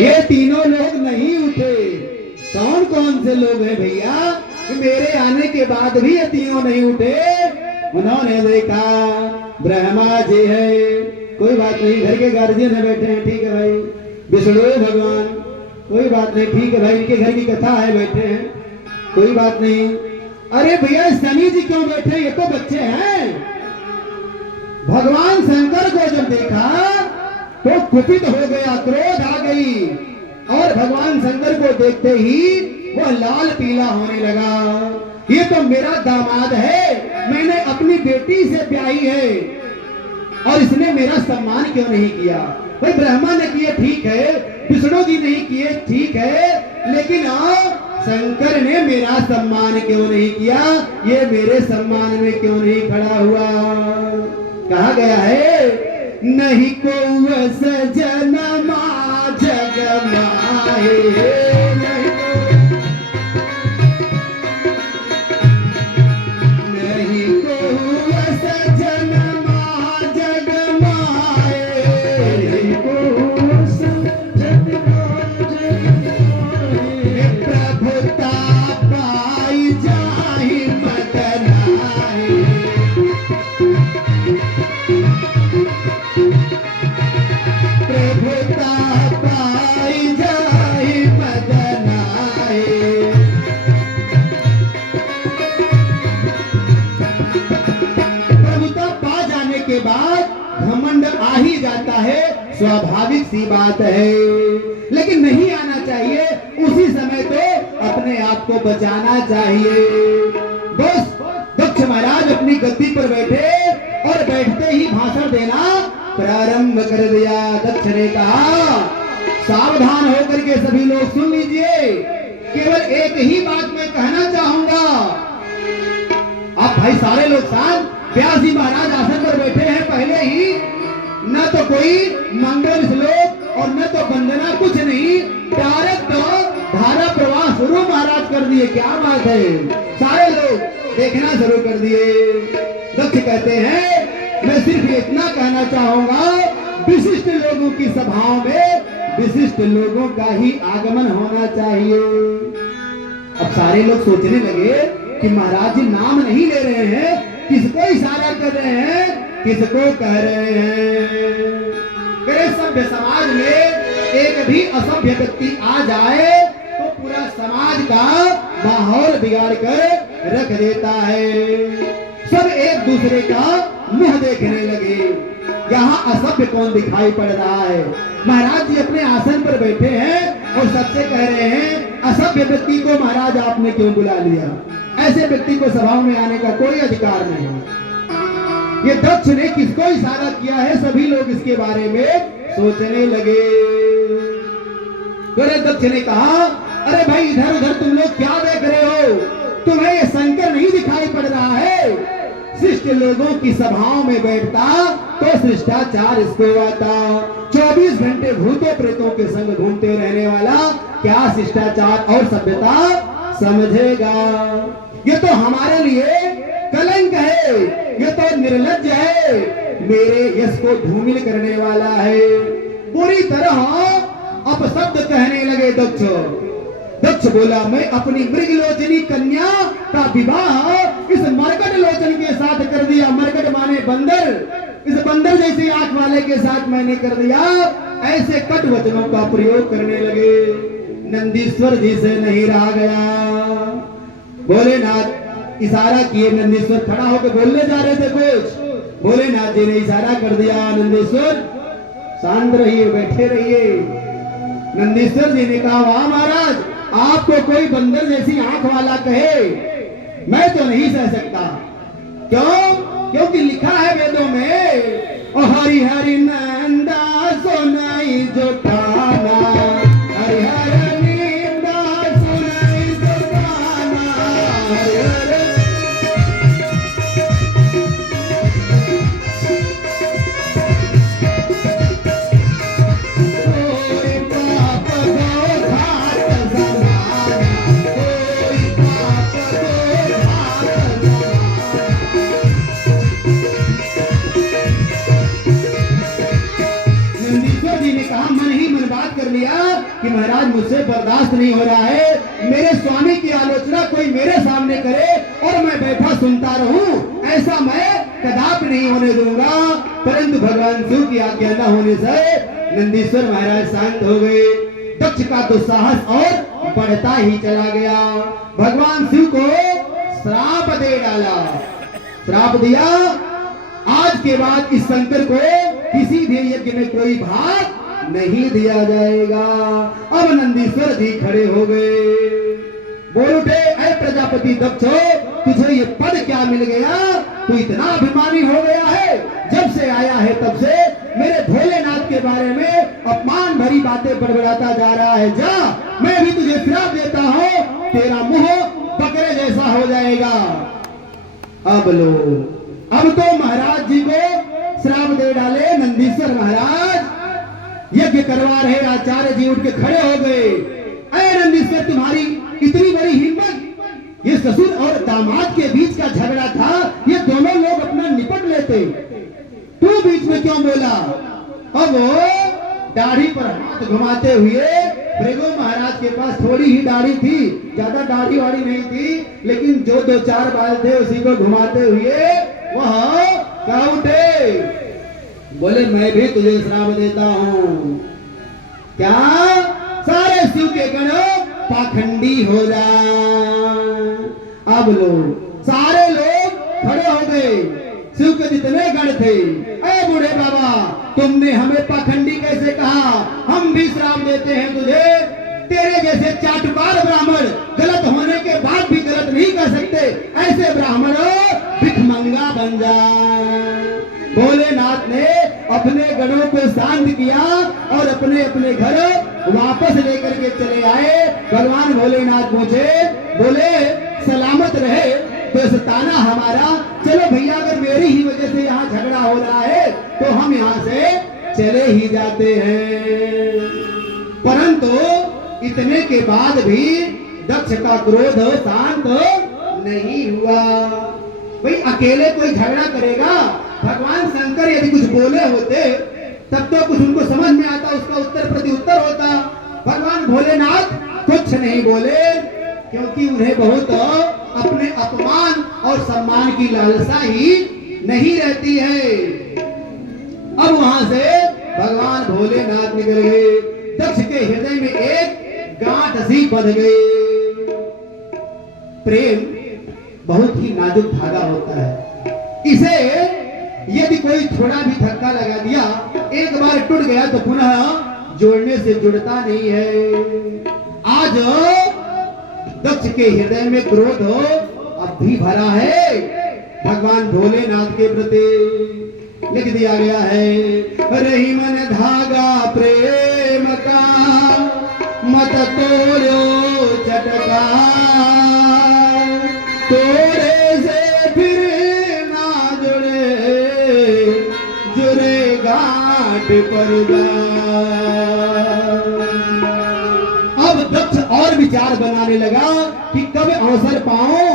ये तीनों लोग नहीं उठे। कौन कौन से लोग हैं भैया कि मेरे आने के बाद भी ये तीनों नहीं उठे? उन्होंने देखा ब्रह्मा जी है, कोई बात नहीं, घर के गार्जियन है बैठे हैं, ठीक है भाई। विष्णु भगवान, कोई बात नहीं, ठीक है भाई, इनके घर की कथा है, बैठे हैं, कोई बात नहीं। अरे भैया शनि जी क्यों बैठे? ये तो बच्चे हैं। भगवान शंकर को जब देखा तो कुपित हो गया, क्रोध आ गई, और भगवान शंकर को देखते ही वो लाल पीला होने लगा। ये तो मेरा दामाद है, मैंने अपनी बेटी से ब्याही है, और इसने मेरा सम्मान क्यों नहीं किया? भाई ब्रह्मा ने किए ठीक है, विष्णु जी नहीं किए ठीक है, लेकिन शंकर ने मेरा सम्मान क्यों नहीं किया? ये मेरे सम्मान में क्यों नहीं खड़ा हुआ? कहा गया है नहीं को सजनमा जग माए, नहीं को सजनमा जग माए, नहीं को सजनमा जग माए, प्रभुता पाई जाहि मदनाए, प्रभुता पाई जाहि मदनाए। प्रभुता पा जाने के बाद घमंड आ ही जाता है, स्वाभाविक सी बात है, लेकिन नहीं आना चाहिए। उसी समय तो अपने आप को बचाना चाहिए। बस दक्ष महाराज अपनी गद्दी पर बैठे और बैठते ही भाषण देना प्रारंभ कर दिया। दक्ष ने कहा सावधान होकर के सभी लोग सुन लीजिए, केवल एक ही बात मैं कहना चाहूंगा। आप भाई सारे लोग शांत। व्यास जी महाराज आसन पर बैठे हैं, पहले ही न तो कोई मंगल श्लोक और न तो वंदना, कुछ नहीं, डायरेक्ट धारा प्रवाह शुरू महाराज कर दिए। क्या बात है, सारे लोग देखना शुरू कर दिए। दक्ष कहते हैं मैं सिर्फ इतना कहना चाहूंगा, विशिष्ट लोगों की सभाओं में विशिष्ट लोगों का ही आगमन होना चाहिए। अब सारे लोग सोचने लगे कि महाराज जी नाम नहीं ले रहे हैं, किसको इशारा कर रहे हैं, किसको कह रहे हैं? करे सभ्य समाज में एक भी असभ्य व्यक्ति आ जाए तो पूरा समाज का माहौल बिगाड़ कर रख देता है। सब एक दूसरे का मुंह देखने लगे, यहाँ असभ्य कौन दिखाई पड़ रहा है? महाराज जी अपने आसन पर बैठे हैं और सबसे कह रहे हैं असभ्य व्यक्ति को महाराज आपने क्यों बुला लिया? ऐसे व्यक्ति को सभाओं में आने का कोई अधिकार नहीं। ये दक्ष ने किसको इशारा किया है? सभी लोग इसके बारे में सोचने लगे। दक्ष ने कहा अरे भाई इधर उधर तुम लोग क्या देख रहे हो? तुम्हें ये शंकर नहीं दिखाई पड़ रहा है? शिष्ट लोगों की सभाओं में बैठता तो शिष्टाचार इसको आता। 24 घंटे भूतों प्रेतों के संग घूमते रहने वाला क्या शिष्टाचार और सभ्यता समझेगा? ये तो हमारे लिए कलंक है, ये तो निर्लज्ज है, मेरे यश को धूमिल करने वाला है। पूरी तरह अपशब्द कहने लगे दक्ष। दक्ष बोला मैं अपनी मृगलोचनी कन्या का विवाह इस मरकट लोचन के साथ कर दिया। मरकट माने बंदर, इस बंदर जैसी आंख वाले के साथ मैंने कर दिया। ऐसे कट वचनों का प्रयोग करने लगे। नंदीश्वर जी से नहीं रहा गया। भोलेनाथ इशारा किए, नंदीश्वर खड़ा होकर बोलने जा रहे थे कुछ, भोलेनाथ जी ने इशारा कर दिया नंदीश्वर शांत रहिए, बैठे रहिए। नंदीश्वर जी ने कहा वाह महाराज, आपको कोई बंदर जैसी आंख वाला कहे मैं तो नहीं सह सकता। क्यों? क्योंकि लिखा है वेदों में ओ हरि हरि नंदा सुनाई जो ठाना, हरि हरि निंदा सुनाई जो ठाना, हरि हरि लिया कि महाराज मुझसे बर्दाश्त नहीं हो रहा है, मेरे स्वामी की आलोचना कोई मेरे सामने करे और मैं बैठा सुनता रहूं, ऐसा मैं कदापि नहीं होने दूंगा। परंतु भगवान शिव की आज्ञा न होने से नंदीश्वर महाराज शांत हो गए। दक्ष का दुस्साहस और बढ़ता ही चला गया। भगवान शिव को श्राप दे डाला। श्राप दिया, आज के बाद इस शंकर को किसी भी यज्ञ में कोई भाग नहीं दिया जाएगा। अब नंदीश्वर जी खड़े हो गए, बोल उठे, ऐ प्रजापति दक्ष, तुझे ये पद क्या मिल गया? तू इतना अभिमानी हो गया है, जब से आया है तब से मेरे भोलेनाथ के बारे में अपमान भरी बातें बड़बड़ाता जा रहा है। जा, मैं भी तुझे श्राप देता हूँ, तेरा मुंह बकरे जैसा हो जाएगा। अब लो, अब तो महाराज जी को श्राप दे डाले। नंदीश्वर महाराज यज्ञ करवा रहे आचार्य जी उठ के खड़े हो गए। अरे नंदीश्वर, तुम्हारी इतनी बड़ी हिम्मत! ये ससुर और दामाद के बीच का झगड़ा था, ये दोनों लोग अपना निपट लेते, तू बीच में क्यों बोला? अब वो दाढ़ी पर हाथ घुमाते हुए, भृगु महाराज के पास थोड़ी ही दाढ़ी थी, ज्यादा दाढ़ी वाड़ी नहीं थी, लेकिन जो दो चार बाल थे उसी को घुमाते हुए वह कह उठे, बोले मैं भी तुझे श्राप देता हूं। क्या? सारे शिव के गण पाखंडी हो जाए। अब लोग, सारे लोग खड़े हो गए। शिव के जितने गण थे, ऐ बूढ़े बाबा, तुमने हमें पाखंडी कैसे कहा? हम भी श्राप देते हैं तुझे। तेरे जैसे चाटुकार ब्राह्मण गलत होने के बाद भी गलत नहीं कर सकते, ऐसे ब्राह्मण भिखमंगा बन जाए। भोलेनाथ ने अपने गणों को शांत किया और अपने अपने घर वापस लेकर के चले आए। भगवान भोलेनाथ पूछे, बोले सलामत रहे दोस्ताना हमारा, चलो भैया, अगर मेरी ही वजह से यहाँ झगड़ा हो रहा है तो हम यहाँ से चले ही जाते हैं। परंतु इतने के बाद भी दक्ष का क्रोध शांत नहीं हुआ। भाई अकेले कोई झगड़ा करेगा? भगवान शंकर यदि कुछ बोले होते तब तो कुछ उनको समझ में आता, उसका उत्तर प्रति उत्तर होता। भगवान भोलेनाथ कुछ नहीं बोले, क्योंकि उन्हें बहुत अपने अपमान और सम्मान की लालसा ही नहीं रहती है। अब वहां से भगवान भोलेनाथ निकल गए। दक्ष के हृदय में एक गांठ सी बंध गई। प्रेम बहुत ही नाजुक धागा होता है, इसे यदि कोई थोड़ा भी धक्का लगा दिया, एक बार टूट गया तो पुनः जोड़ने से जुड़ता नहीं है। आज दक्ष के हृदय में क्रोध अब भी भरा है भगवान भोलेनाथ के प्रति। लिख दिया गया है, रही मन धागा प्रेम का, मत तोड़ो चटका, तोड़े से फिर ना जुड़े, जुड़े गांठ पर। अब दक्ष और विचार बनाने लगा कि कब अवसर पाऊं